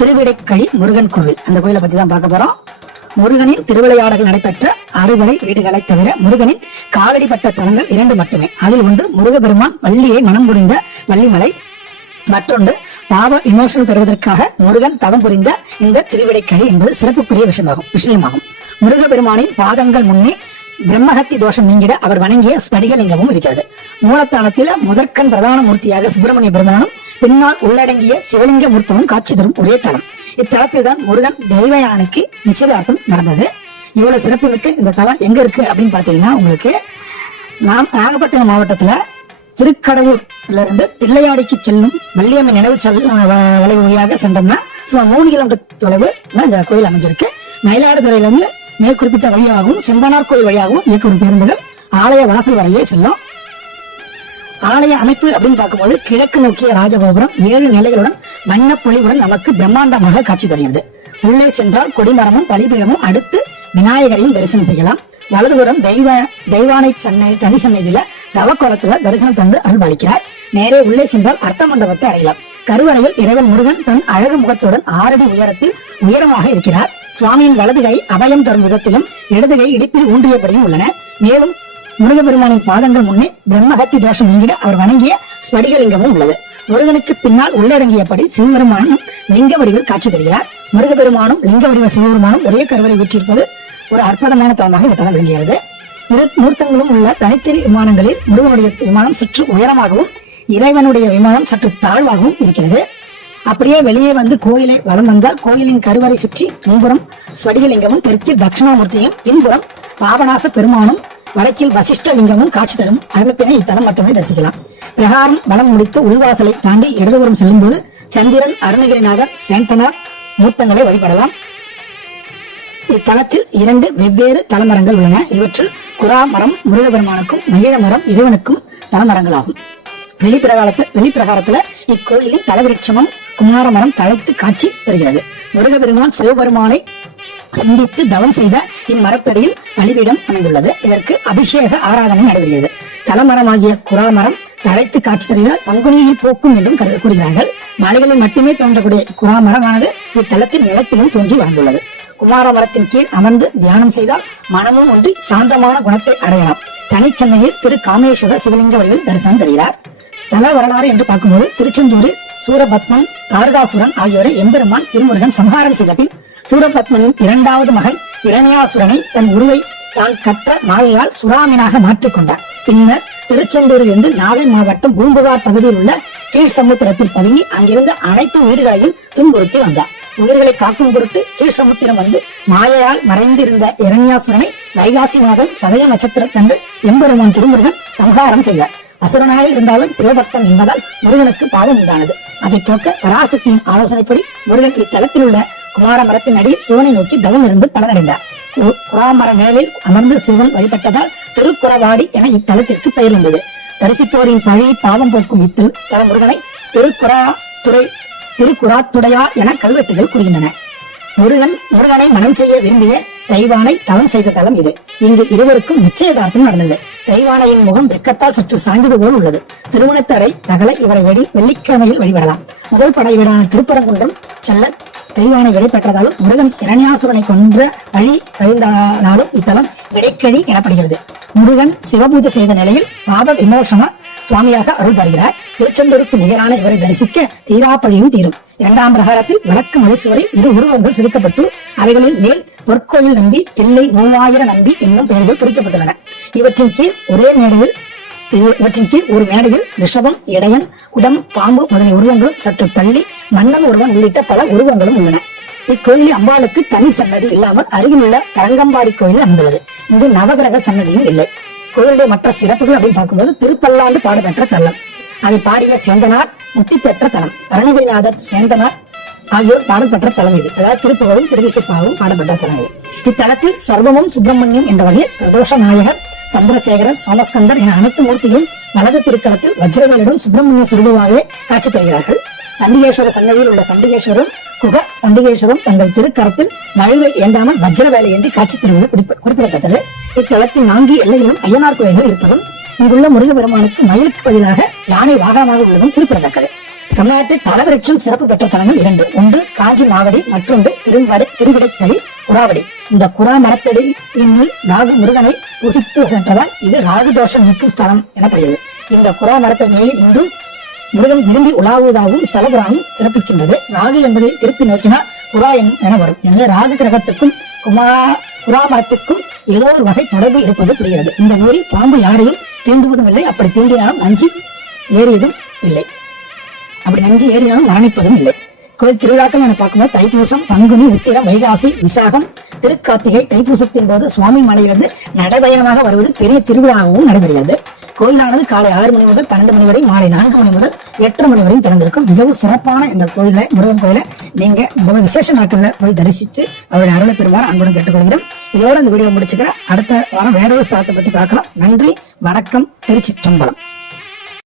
திருவிடைக்கழி முருகன் கோவில். அந்த கோயிலை பத்தி தான் பார்க்க போறோம். முருகனின் திருவிளையாடல்கள் நடைபெற்ற அறுபடை வீடுகளை தவிர முருகனின் காவடிப்பட்ட தலங்கள் 2 மட்டுமே. அதில் ஒன்று முருகபெருமான் வள்ளியை மனம் புரிந்த வள்ளிமலை, மற்றொன்று பாவ விமோசனம் பெறுவதற்காக முருகன் தவம் புரிந்த இந்த திருவிடைக்கழி என்பது சிறப்புக்குரிய விஷயமாகும். முருகபெருமானின் பாதங்கள் முன்னே பிரம்மஹத்தி தோஷம் நீங்கிட அவர் வணங்கிய ஸ்படிகலிங்கமும் இருக்கிறது. மூலத்தானத்தில் முதற்கண் பிரதான மூர்த்தியாக சுப்பிரமணிய பெருமானும் பின்னால் உள்ளடங்கிய சிவலிங்க மூர்த்தமும் காட்சி தரும் ஒரே தலம். இத்தலத்தில் தான் முருகன் தெய்வயானைக்கு நிச்சயதார்த்தம் நடந்தது. இவ்வளவு சிறப்புமிக்க இந்த தலம் எங்க இருக்கு அப்படின்னு பாத்தீங்கன்னா, உங்களுக்கு நாகப்பட்டினம் மாவட்டத்துல திருக்கடவுர்ல இருந்து தில்லையாடிக்கு செல்லும் வள்ளியம்மன் நினைவு வளைவு வழியாக சென்றோம்னா சுமார் 3 கிலோமீட்டர் தொலைவு இந்த கோயில் அமைஞ்சிருக்கு. மயிலாடுதுறையில இருந்து மேற்குறிப்பிட்ட வழியாகவும் செம்பனார் கோயில் வழியாகவும் இயக்கப்படும் பேருந்துகள் ஆலய வாசல் வரையே செல்லும். ஆலய அமைப்பு அப்படின்னு பார்க்கும்போது கிழக்கு நோக்கிய ராஜகோபுரம் 7 நிலைகளுடன் வண்ண பொலிவுடன் நமக்கு பிரம்மாண்டமாக காட்சி தருகிறது. உள்ளே சென்றால் கொடிமரமும் பலிபீடமும் அடுத்து விநாயகரையும் தரிசனம் செய்யலாம். வலதுபுறம் தெய்வானை தனி சன்னதியில தவக்கோலத்துல தரிசனம் தந்து அருள்பாலிக்கிறார். நேரே உள்ளே சென்றால் அர்த்த மண்டபத்தை அடையலாம். கருவறையில் இறைவன் முருகன் தன் அழகு முகத்துடன் 6 அடி உயரத்தில் உயரமாக இருக்கிறார். சுவாமியின் வலது கை அபயம் தரும் விதத்திலும் இடது கை இடுப்பில் ஊன்றியபடியும் உள்ளன. மேலும் முருகபெருமானின் பாதங்கள் முன்னே பிரம்மஹத்தி தோஷம் நீங்கிட அவர் வணங்கிய ஸ்படிகலிங்கமும் உள்ளது. முருகனுக்கு பின்னால் உள்ளடங்கியபடி சிவபெருமானும் லிங்க வடிவில் காட்சி தருகிறார். முருகபெருமானும் லிங்க வடிவ சிவபெருமானும் ஒரே கருவறை வீற்றிருப்பது ஒரு அற்புதமான தலமாக இந்த தலம் விளங்குகிறது. 2 மூர்த்தங்களும் உள்ள தனித்தனி விமானங்களில் முருகனுடைய விமானம் சற்று உயரமாகவும் இறைவனுடைய விமானம் சற்று தாழ்வாகவும் இருக்கிறது. அப்படியே வெளியே வந்து கோயிலை வலம் வந்தால் கோயிலின் கருவறை சுற்றி முன்புறம் ஸ்வடிகலிங்கமும், தெற்கில் தட்சிணாமூர்த்தியும், பின்புறம் பாபநாச பெருமானும், வடக்கில் வசிஷ்ட லிங்கமும் காட்சி தரும் அமைப்பினை இத்தலம் மட்டுமே தரிசிக்கலாம். பிரகாரம் வலம் முடித்து உள்வாசலை தாண்டி இடதுபுறம் செல்லும் போது சந்திரன், அருணகிரிநாதர், சேந்தனார் மூர்த்தங்களை வழிபடலாம். இத்தலத்தில் 2 வெவ்வேறு தலமரங்கள் உள்ளன. இவற்றில் குரா மரம் முருகபெருமானுக்கும், மகிழ மரம் இறைவனுக்கும் தலமரங்கள் ஆகும். வெளிப்பிரகாரத்துல இக்கோயிலின் தலவிருட்சமும் குமார மரம் தழைத்து காட்சி தருகிறது. முருகபெருமான் சிவபெருமானை சிந்தித்து தவம் செய்த இம்மரத்தடியில் பலிபீடம் அமைந்துள்ளது. இதற்கு அபிஷேக ஆராதனை நடைபெறுகிறது. தலமரமாகிய குராமரம் தழைத்து காட்சி தருவதால் பங்குனியில் போக்கும் என்றும் கூறுகிறார்கள். மலைகளில் மட்டுமே தோன்றக்கூடிய குராமரமானது இத்தலத்தின் நிலத்திலும் தோன்றி வாழ்ந்துள்ளது. குமார மரத்தின் கீழ் அமர்ந்து தியானம் செய்தால் மனமும் ஒன்றி சாந்தமான குணத்தை அடையலாம். தனிச்சென்னையில் திரு காமேஸ்வரர் சிவலிங்க வடிவில் தரிசனம் தருகிறார். தல வரலாறு என்று பார்க்கும்போது திருச்செந்தூரில் சூரபத்மன், தாரகாசுரன் ஆகியோரை எம்பெருமான் திருமுருகன் சம்ஹாரம் செய்த பின் சூரபத்மனின் 2வது மகன் இரணியாசுரனை தன் உருவை தான் கற்ற மாயையால் சுறாமீனாக மாற்றிக்கொண்டார். பின்னர் திருச்செந்தூரில் இருந்து நாகை மாவட்டம் பூம்புகார் பகுதியில் உள்ள கீழ் சமுத்திரத்தில் பதுங்கி அங்கிருந்த அனைத்து உயிர்களையும் துன்புறுத்தி வந்தார். உயிர்களை காக்கும் பொருட்டு கீழ் சமுத்திரம் வந்து மாயையால் மறைந்திருந்த இரணியாசுரனை வைகாசி மாதம் சதய நட்சத்திரத்தன்று எம்பெருமான் திருமுருகன் சம்ஹாரம் செய்தார். அசுரனாக இருந்தாலும் சிவபக்தன் என்பதால் முருகனுக்கு பாவம் உண்டானது. அதை போக்க பராசக்தியின் ஆலோசனைப்படி முருகன் இத்தலத்தில் உள்ள குமார மரத்தின் அடியில் சிவனை நோக்கி தவம் இருந்து பலனடைந்தார். குராமர நிழலில் அமர்ந்து சிவன் வழிபட்டதால் திருக்குறவாடி என இத்தலத்திற்கு பெயர் வந்தது. தரிசிப்போரின் பழி பாவம் போக்கும் இத்தல முருகனை திருக்குறாத்துடையா என கல்வெட்டுகள் கூறுகின்றன. முருகனை மனம் செய்ய விரும்பிய தெய்வானை தவம் செய்த தலம் இது. இங்கு இருவருக்கும் நிச்சயதார்த்தம் நடந்தது. தெய்வானையின் முகம் வெக்கத்தால் சற்று சாய்ந்தது போல் உள்ளது. திருமணத்தடை தகல இவரை வெள்ளிக்கிழமையில் வழிபடலாம். முதல் படை வீடான திருப்பரங்குன்றம் செல்ல தெய்வானை விடை பெற்றதாலும் முருகன் இரணியாசுரனை கொன்ற வழி கழிந்தாலும் இத்தலம் விடைக்கழி எனப்படுகிறது. முருகன் சிவபூஜை செய்த நிலையில் பாப விமோசன சுவாமியாக அருள் தருகிறார். திருச்செந்தூருக்கு நிகரான இவரை தரிசிக்க தீராப்பழியும் தீரும். 2ஆம் பிரகாரத்தில் வடக்கு மலைச்சுவரில் 2 உருவங்கள் செதுக்கப்பட்டு அவைகளில் மேல் பொற்கோயில் நம்பி, தில்லை 3000 நம்பி என்னும் பெயர்கள் குறிக்கப்பட்டுள்ளன. இவற்றின் கீழ் ஒரு மேடையில் ரிஷபம், இடையன், குடம், பாம்பு முதலிய உருவங்களும் சற்று தள்ளி மன்னன் உருவம் உள்ளிட்ட பல உருவங்களும் உள்ளன. இக்கோயிலில் அம்பாளுக்கு தனி சன்னதி இல்லாமல் அருகில் உள்ள தரங்கம்பாடி கோயில் அமைந்துள்ளது. இங்கு நவகிரக சன்னதியும் இல்லை. கோயிலுடைய மற்ற சிறப்புகள் அப்படின்னு பார்க்கும்போது திருப்பல்லாண்டு பாடப்பெற்ற தலம், அதை பாடிய சேந்தனார் முக்தி பெற்ற தலம், அருணகிரிநாதர், சேந்தனார் ஆகியோர் பாடப்பெற்ற தலம் இது. அதாவது திருப்புகழும் திருவிசைப்பாவும் பாடப்பெற்ற தலம் இது. இத்தலத்தில் சர்வமும் சுப்பிரமணியம் என்ற வகையில் பிரதோஷ நாயகர், சந்திரசேகரர், சோமஸ்கந்தர் என அனைத்து மூர்த்திகளும் வலது திருக்களத்தில் வஜ்ரவேலுடன் சுப்பிரமணிய சுரூபமாகவே காட்சி தருகிறார்கள். சண்டிகேஸ்வர சன்னதியில் உள்ள சண்டிகேஸ்வரும் குக சண்டிகேஸ்வரம் தங்கள் திருக்கரத்தில் நழுவை ஏந்தாமல் வஜ்ர வேலை ஏந்தி காட்சி தருவது குறிப்பிடத்தக்கது. இத்தலத்தின் 4 எல்லையிலும் ஐயனார் கோயில்கள் இருப்பதும் இங்குள்ள முருகபெருமானுக்கு மயிலுக்கு பதிலாக யானை வாகனமாக உள்ளதும் குறிப்பிடத்தக்கது. தமிழ்நாட்டில் தலவரற்றும் சிறப்பு பெற்ற தலங்கள் 2. ஒன்று காஞ்சி மாவடி, மற்றொன்று திருவிடைக்கழி குராவடி. இந்த குரா மரத்தடியின் ராகு முருகனை பூசித்து சென்றதால் இது ராகு தோஷம் நீக்கும் ஸ்தலம் எனப்படுகிறது. இந்த குரா மரத்தடியில் இன்றும் முருகன் விரும்பி உலாவுவதாகவும் ஸ்தலபுராணம் சிறப்பிக்கின்றது. ராகு என்பதை திருப்பி நோக்கினால் குரா என வரும். எனவே ராகு கிரகத்துக்கும் குரா மரத்துக்கும் ஏதோ ஒரு வகை தொடர்பு இருப்பது புரிகிறது. இந்த ஊரில் பாம்பு யாரையும் தீண்டுவதும் இல்லை, அப்படி தீண்டினாலும் நஞ்சு ஏறியதும் இல்லை, அப்படி நஞ்சு ஏறினாலும் மரணிப்பதும் இல்லை. கோயில் திருவிழாக்கள் என பார்க்கும்போது தைப்பூசம், பங்குனி, உத்திரம், வைகாசி, விசாகம், திருக்கார்த்திகை. தைப்பூசத்தின் போது சுவாமி மலையிலிருந்து நடைபயணமாக வருவது பெரிய திருவிழாவும் நடைபெறுகிறது. கோயிலானது காலை 6 மணி முதல் 12 மணி வரை, மாலை 4 மணி முதல் 8 மணி வரையும் திறந்திருக்கும். மிகவும் சிறப்பான இந்த கோயிலை, முருகன் கோயிலை நீங்க இந்த விசேஷ நாட்கள்ல போய் தரிசித்து அவருடைய அருளை பெறுமாறு அன்புடன் கேட்டுக்கொள்கிறோம். இதோட இந்த வீடியோ முடிச்சுக்கிறேன். அடுத்த வாரம் வேறொரு ஸ்தலத்தை பத்தி பார்க்கலாம். நன்றி, வணக்கம். திருச்சிற்றம்பலம்.